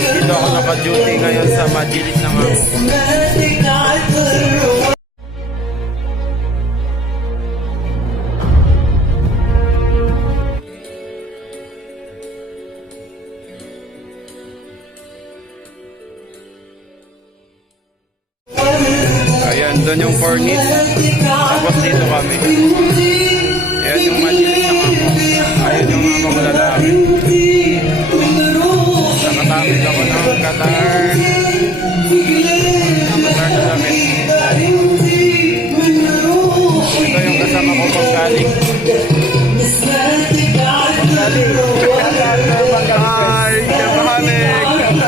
Tapos dito ako naka-duty ngayon sa Majilis ng amo ko. Ayan, doon yung cornet. Tapos dito kami. Ayan yung Majilis ng amo. Ayan yung amo ko lalaki. Nakatamit ako ng Qatar. Qatar na damit. Ito yung kasama ko paggaling. Hi! Kabahanig!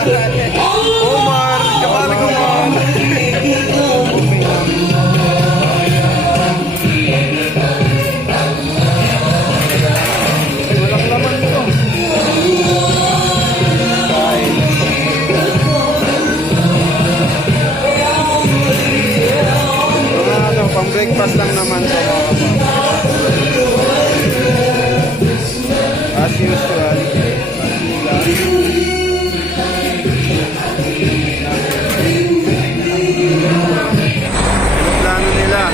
Omar! Kabahanig Omar! Walang laman ito. Pang breakfast lang naman ito mga kapatid. As usual. Ano plano nila?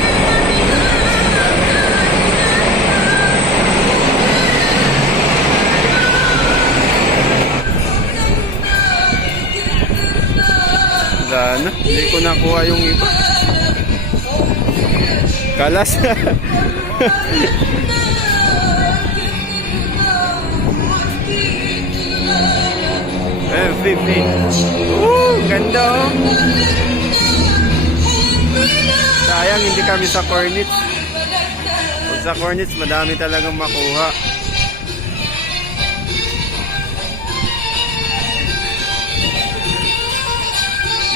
Wala na. Hindi ko nakuha yung iba. Kalas. Eh, 50. Ganda oh. Sayang hindi kami sa cornets. Kung sa cornets, madami talagang makuha.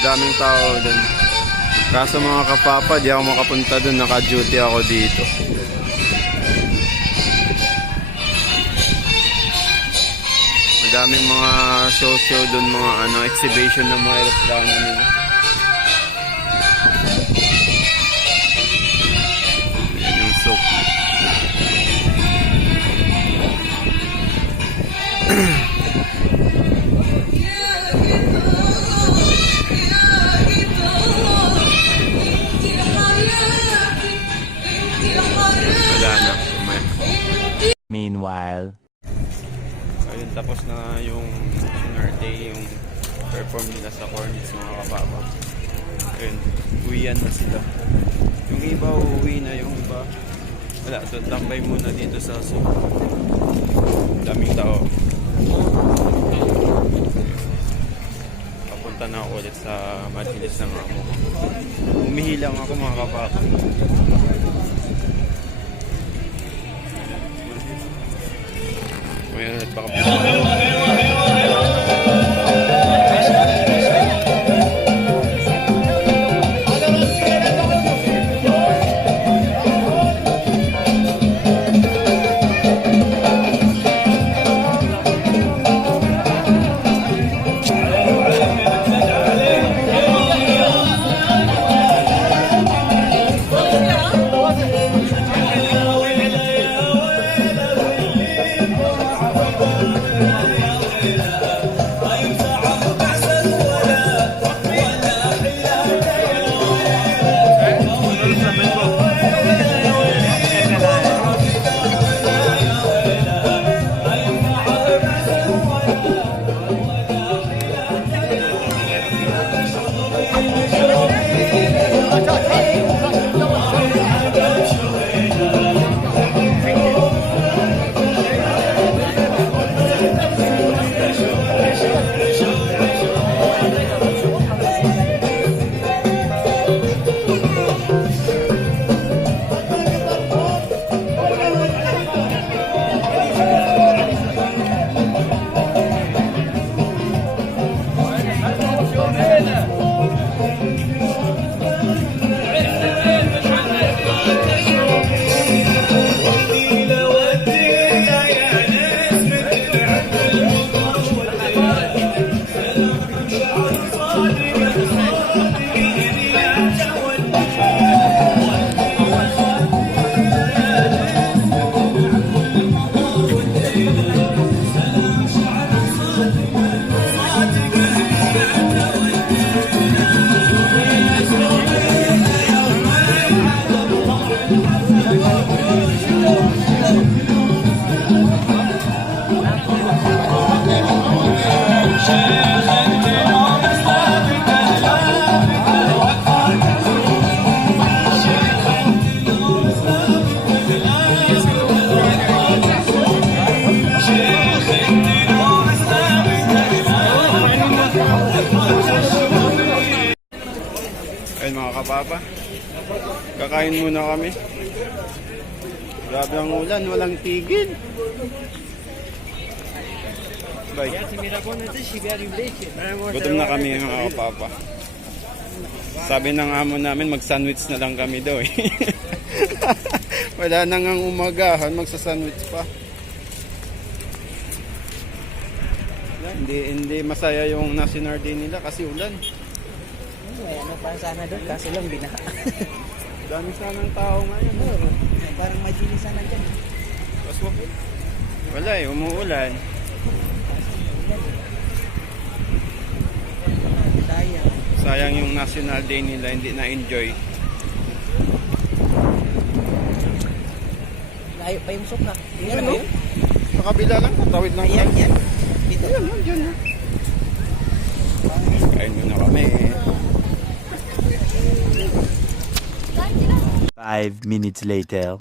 Daming tao dun. Kaso mga kapapa, di ako makapunta dun. Naka-duty ako dito. Madaming mga show dun, mga exhibition ng mga aeroplano nila. Yan yung soap. Meanwhile, ayun, tapos na yung sinarte, yung perform nila sa cornets mga kapapa. Ayun, uwian na sila. Yung iba uuwi na, yung iba wala, doon tambay muna dito sa soup. Daming tao. Papunta na ako ulit sa Majilis ng amo ko. Umihilang ako mga kapapa. Ngayon ulit baka Papa. Kakain muna kami. Grabe ang ulan, walang tigil. Bye. Gutom na kami mga kapapa. Sabi ng amo namin mag-sandwich na lang kami daw eh. Wala nang ang umagahan, magsa-sandwich pa. Hindi masaya yung national day nila kasi ulan. Ano pa sana doon, kaso lang binaha. Dami sanang tao ngayon. Parang majili sana dyan. Wala eh, umuulan. Sayang yung national day nila, hindi na-enjoy. Layo pa yung suka. Ano ba yun? Sa kabila lang, tatawid lang. Yan. Dito yan, dyan na. Kain muna kami. 5 minutes later.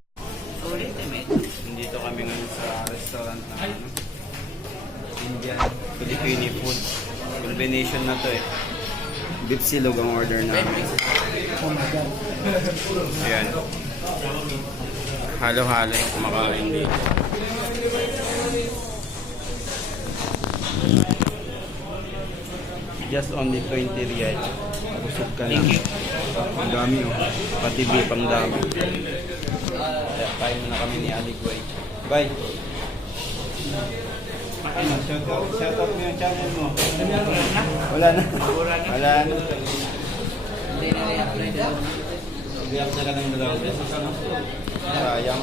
Nandito kami ngayon sa restaurant na Indian Filipino food. Combination na to eh. Beef silog ang order namin. Ayan. Halo-halo yung kumakain dito. Just only 20 riyal. Busog ka na. Ang dami oh. Pati beef ang dami. Kaya kain na kami ni Aligway. Bye! Ano, shout out mo yung channel mo. Wala na. Wala na. Hindi na re-upload na. React na ka ng dalawang beses. Sayang.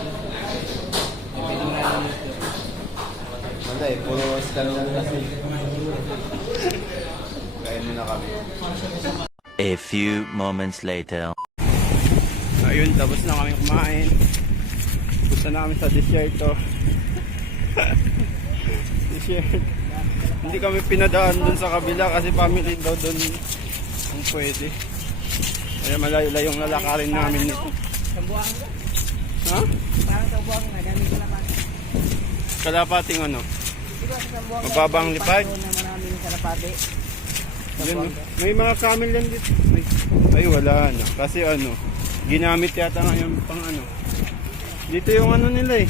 Wala eh, puro scandal kasi. Kain muna kami. A few moments later. Ayun, tapos na kami kumain. Gusto na kami sa desierto. Desert. Hindi kami pinadaan dun sa kabila kasi family daw dun ang pwede. Kaya malayo-layong lalakarin namin nito. Sambuang ka? Ha? Parang sambuang na, dami kalapati. Kalapating ano? Diba sa sambuang Mababang lipad? na maraming kalapati. May mga camel yan dito. Ay wala na. Kasi ano, ginamit yata ngayon pang ano. Dito yung ano nila eh.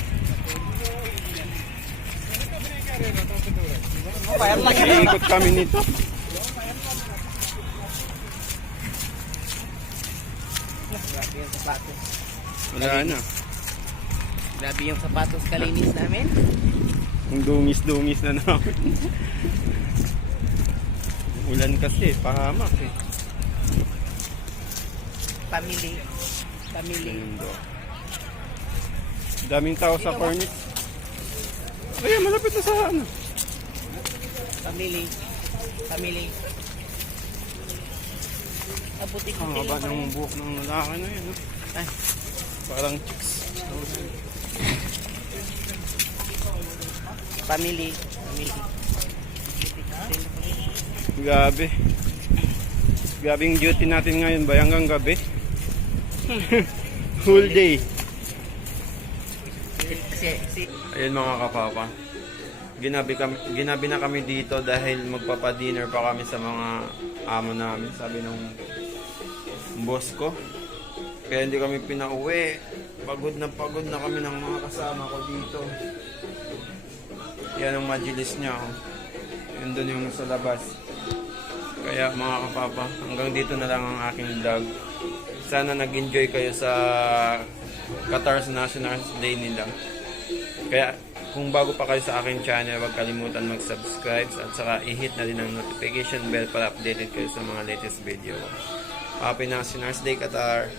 Iikot kami nito. Grabe yung sapatos. Wala na. Grabe yung sapatos kalinis namin. Ang dungis-dungis na namin. Ulan kasi, pahamak eh. Family. Ayun do. Daming tao sa cornet. Ay, malapit na sa ano. Family. Abuti-buti Ang haba ng buhok ng lalaki na yun. Ay, parang chicks. Family. Gabi. Gabi yung duty natin ngayon ba? Hanggang gabi? Whole day. Ayun mga kapapa. Ginabi na kami dito dahil magpapa-dinner pa kami sa mga amo namin. Sabi nung boss ko. Kaya hindi kami pinauwi. Pagod na kami ng mga kasama ko dito. Yan ang majilis niya. Oh. Yun doon yung sa labas. Kaya mga kapapa, hanggang dito na lang ang aking vlog. Sana nag-enjoy kayo sa Qatar's National Day nila. Kaya kung bago pa kayo sa aking channel, huwag kalimutan mag-subscribe at saka i-hit na din ang notification bell para updated kayo sa mga latest video. Happy National Day Qatar!